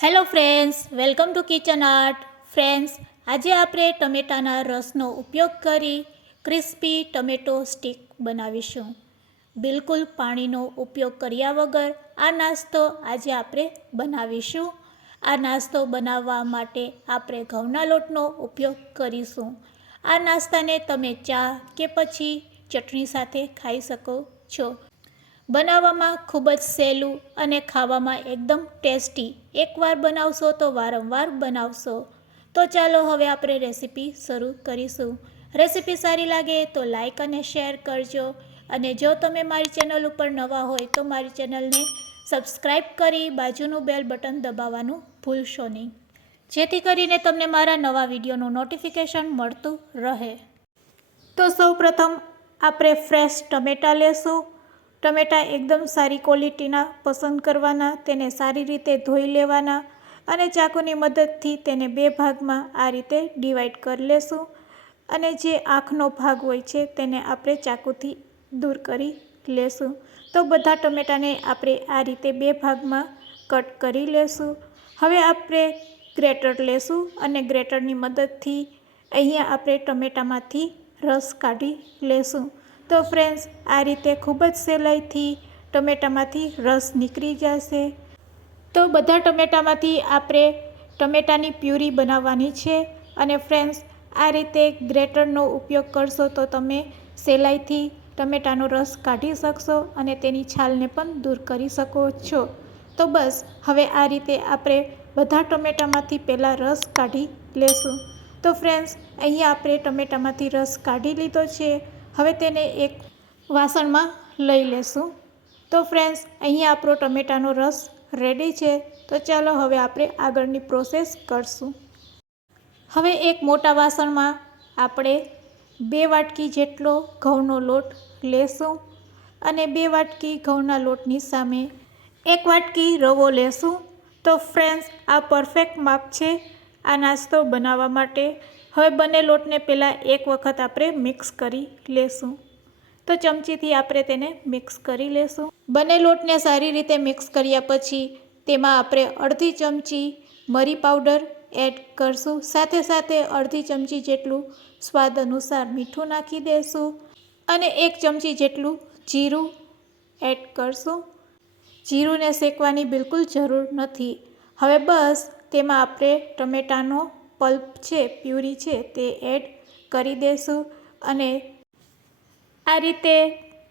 Hello friends welcome to kitchen art friends આજે આપણે ટમેટાના રસનો ઉપયોગ કરી ક્રિસ્પી ટમેટો સ્ટીક બનાવીશું. બિલકુલ પાણીનો ઉપયોગ કર્યા વગર આ નાસ્તો આજે આપણે બનાવીશું. આ નાસ્તો બનાવવા માટે આપણે ઘઉંના લોટનો ઉપયોગ કરીશું. આ નાસ્તાને તમે ચા કે પછી ચટણી સાથે ખાઈ શકો છો. બનાવવામાં ખૂબ જ સહેલું અને ખાવામાં એકદમ ટેસ્ટી. એકવાર બનાવશો તો વારંવાર બનાવશો. તો ચાલો હવે આપણે રેસીપી શરૂ કરીશું. રેસીપી સારી લાગે તો લાઈક અને શેર કરજો. અને જો તમે મારી ચેનલ ઉપર નવા હોય તો મારી ચેનલને સબસ્ક્રાઈબ કરી બાજુનું બેલ બટન દબાવવાનું ભૂલશો નહીં. જેથી કરીને તમને મારા નવા વિડીયોનું નોટિફિકેશન મળતું રહે. તો સૌપ્રથમ આપણે ફ્રેશ ટમેટાં લેશું. ટમેટાં એકદમ સારી ક્વોલિટીના, પસંદ કરવાના, તેને સારી રીતે ધોઈ લેવાના અને ચાકુની મદદથી તેને બે ભાગમાં આ રીતે ડિવાઈડ કરી લેશું. અને જે આંખનો ભાગ હોય છે તેને આપણે ચાકુથી દૂર કરી લેશું. તો બધા ટમેટાને આપણે આ રીતે બે ભાગમાં કટ કરી લેશું. હવે આપણે ગ્રેટર લેશું અને ગ્રેટરની મદદથી અહીંયા આપણે ટમેટામાંથી રસ કાઢી લેશું. તો ફ્રેન્ડ્સ, આ રીતે ખૂબ જ સહેલાઈથી ટમેટામાંથી રસ નીકળી જશે. તો બધા ટમેટામાંથી આપણે ટમેટાની પ્યુરી બનાવવાની છે અને ફ્રેન્ડ્સ, આ રીતે ગ્રેટરનો ઉપયોગ કરશો તો તમે સહેલાઈથી ટમેટાનો રસ કાઢી શકશો અને તેની છાલને પણ દૂર કરી શકો છો. તો બસ, હવે આ રીતે આપણે બધા ટમેટામાંથી પહેલાં રસ કાઢી લેશું. તો ફ્રેન્ડ્સ, અહીંયા આપણે ટમેટામાંથી રસ કાઢી લીધો છે. હવે તેને એક વાસણમાં લઈ લેશું. તો ફ્રેન્ડ્સ અહીં આપણો ટમેટાનો રસ રેડી છે. તો ચાલો હવે આપણે આગળની પ્રોસેસ કરશું. હવે એક મોટા વાસણમાં આપણે બે વાટકી જેટલો ઘઉંનો લોટ લેશું અને બે વાટકી ઘઉંના લોટની સામે એક વાટકી રવો લેશું. તો ફ્રેન્ડ્સ આ પરફેક્ટ માપ છે આ નાસ્તો બનાવવા માટે. હવે બંને લોટને પહેલાં એક વખત આપણે મિક્સ કરી લેશું. તો ચમચીથી આપણે તેને મિક્સ કરી લેશું. બંને લોટને સારી રીતે મિક્સ કર્યા પછી તેમાં આપણે અડધી ચમચી મરી પાવડર એડ કરશું. સાથે સાથે અડધી ચમચી જેટલું સ્વાદ અનુસાર મીઠું નાખી દઈશું અને એક ચમચી જેટલું જીરું એડ કરશું. જીરુંને શેકવાની બિલકુલ જરૂર નથી. હવે બસ તેમાં આપણે ટમેટાનો પલ્પ છે, પ્યુરી છે, તે એડ કરી દેશું અને આ રીતે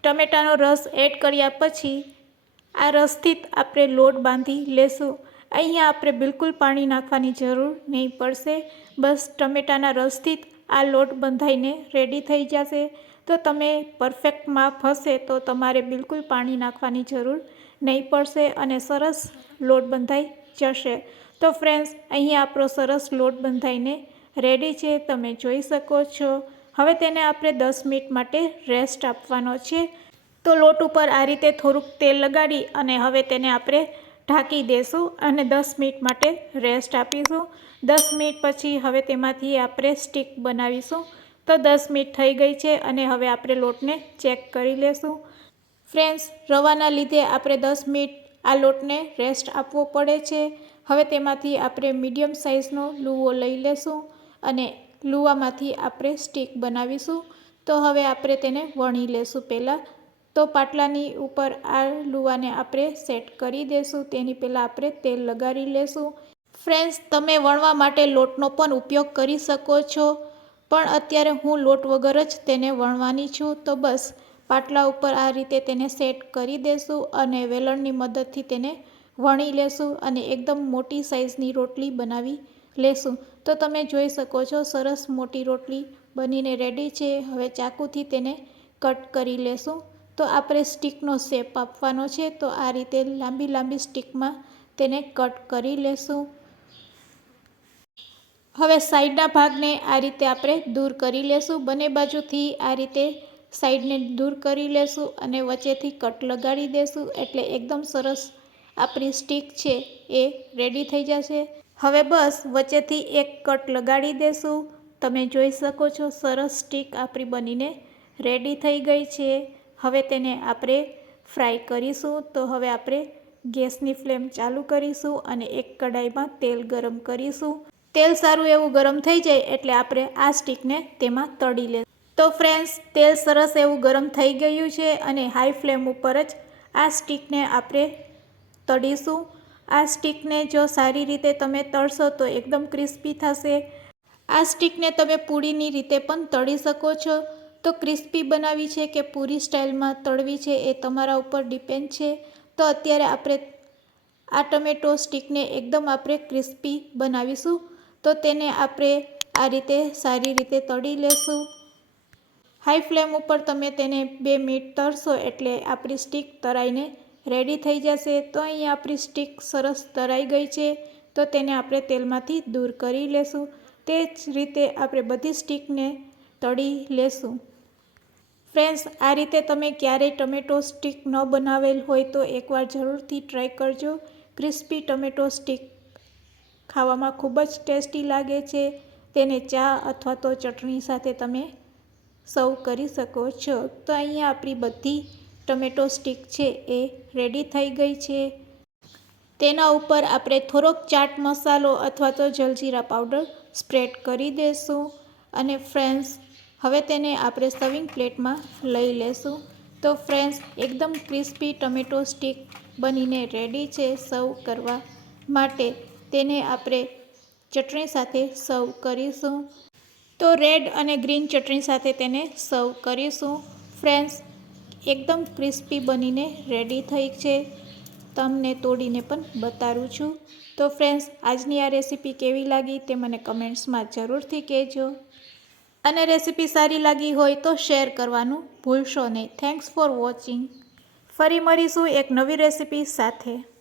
ટમેટાનો રસ એડ કર્યા પછી આ રસથી આપણે લોટ બાંધી લેશું. અહીંયા આપણે બિલકુલ પાણી નાખવાની જરૂર નહીં પડશે. બસ ટમેટાના રસથી આ લોટ બંધાઈને રેડી થઈ જશે. તો તમે પરફેક્ટ માપ હશે તો તમારે બિલકુલ પાણી નાખવાની જરૂર નહીં પડશે અને સરસ લોટ બંધાઈ જશે. તો ફ્રેન્ડ્સ અહીંયા આપણો સરસ લોટ બંધાઈને રેડી છે. તમે જોઈ શકો છો. હવે તેને આપણે દસ મિનિટ માટે રેસ્ટ આપવાનો છે. તો લોટ ઉપર આ રીતે થોડુંક તેલ લગાડી અને હવે તેને આપણે ઢાંકી દેશું અને દસ મિનિટ માટે રેસ્ટ આપીશું. દસ મિનિટ પછી હવે તેમાંથી આપણે સ્ટીક બનાવીશું. તો દસ મિનિટ થઈ ગઈ છે અને હવે આપણે લોટને ચેક કરી લેશું. ફ્રેન્ડ્સ રવાના લીધે આપણે દસ મિનિટ આ લોટને રેસ્ટ આપવો પડે છે. હવે તેમાંથી આપણે મીડિયમ સાઇઝનો લુવો લઈ લેશું અને લુવામાંથી આપણે સ્ટીક બનાવીશું. તો હવે આપણે તેને વણી લેશું પહેલાં. તો પાટલાની ઉપર આ લુવાને આપણે સેટ કરી દઈશું તેની પહેલાં આપણે તેલ લગાડી લેશું. ફ્રેન્ડ્સ, તમે વણવા માટે લોટનો પણ ઉપયોગ કરી શકો છો. પણ અત્યારે હું લોટ વગર જ તેને વણવાની છું. તો બસ, પાટલા ઉપર આ રીતે તેને સેટ કરી દેશું અને વેલણની મદદથી તેને વણી લેશું અને એકદમ મોટી સાઇઝની રોટલી બનાવી લેશું. તો તમે જોઈ શકો છો, સરસ મોટી રોટલી બનીને રેડી છે. હવે ચાકુથી તેને કટ કરી લેશું. તો આપણે સ્ટીકનો શેપ આપવાનો છે, તો આ રીતે લાંબી લાંબી સ્ટીકમાં તેને કટ કરી લેશું. હવે સાઈડના ભાગને આ રીતે આપણે દૂર કરી લેશું. બંને બાજુથી આ રીતે સાઈડને દૂર કરી લેશું અને વચ્ચેથી કટ લગાડી દેશું. એટલે એકદમ સરસ આપણી સ્ટીક છે એ રેડી થઈ જશે. હવે બસ વચ્ચેથી એક કટ લગાડી દેશું. તમે જોઈ શકો છો સરસ સ્ટીક આપણી બનીને રેડી થઈ ગઈ છે. હવે તેને આપણે ફ્રાય કરીશું. તો હવે આપણે ગેસની ફ્લેમ ચાલુ કરીશું અને એક કડાઈમાં તેલ ગરમ કરીશું. તેલ સારું એવું ગરમ થઈ જાય એટલે આપણે આ સ્ટીકને તેમાં તળી લે તો ફ્રેન્ડ્સ તેલ સરસ એવું ગરમ થઈ ગયું છે અને હાઈ ફ્લેમ ઉપર જ આ સ્ટીકને આપણે તળીશું. આ સ્ટીકને જો સારી રીતે તમે તળશો તો એકદમ ક્રિસ્પી થશે. આ સ્ટીકને તમે પૂરીની રીતે પણ તળી શકો છો. તો ક્રિસ્પી બનાવી છે કે પૂરી સ્ટાઇલમાં તળવી છે એ તમારા ઉપર ડિપેન્ડ છે. તો અત્યારે આપણે આ ટમેટો સ્ટીકને એકદમ આપણે ક્રિસ્પી બનાવીશું. તો તેને આપણે આ રીતે સારી રીતે તળી લેશું. હાઈ ફ્લેમ ઉપર તમે તેને બે મિનિટ તળશો એટલે આપણી સ્ટીક તળાઈને રેડી થઈ જશે, તો અહીં આપણી સ્ટીક સરસ તળાઈ ગઈ છે. તો તેને આપણે તેલમાંથી દૂર કરી લેશું. તે જ રીતે આપણે બધી સ્ટીકને તળી લેશું. ફ્રેન્ડ્સ આ રીતે તમે ક્યારેય ટમેટો સ્ટીક ન બનાવેલ હોય તો એકવાર જરૂરથી ટ્રાય કરજો. ક્રિસ્પી ટમેટો સ્ટીક ખાવામાં ખૂબ જ ટેસ્ટી લાગે છે. તેને ચા અથવા તો ચટણી સાથે તમે સર્વ કરી શકો છો. તો અહીંયા આપણી બધી ટમેટો સ્ટીક છે એ રેડી થઈ ગઈ છે. તેના ઉપર આપણે થોડોક ચાટ મસાલો અથવા તો જલજીરા પાવડર સ્પ્રેડ કરી દઈશું અને ફ્રેન્ડ્સ હવે તેને આપણે સર્વિંગ પ્લેટમાં લઈ લેશું. તો ફ્રેન્ડ્સ એકદમ ક્રિસ્પી ટમેટો સ્ટીક બનીને રેડી છે સર્વ કરવા માટે. તેને આપણે ચટણી સાથે સર્વ કરીશું. તો રેડ અને ગ્રીન ચટણી સાથે તેને સર્વ કરીશું. ફ્રેન્ડ્સ એકદમ ક્રિસ્પી બનીને રેડી થઈ છે. તમને તોડીને પણ બતાવું છું. તો ફ્રેન્ડ્સ આજની આ રેસીપી કેવી લાગી તે મને કમેન્ટ્સમાં જરૂરથી કહેજો. અને રેસીપી સારી લાગી હોય તો શેર કરવાનું ભૂલશો નહીં. થેન્ક્સ ફોર વોચિંગ ફરી મળીશું એક નવી રેસીપી સાથે.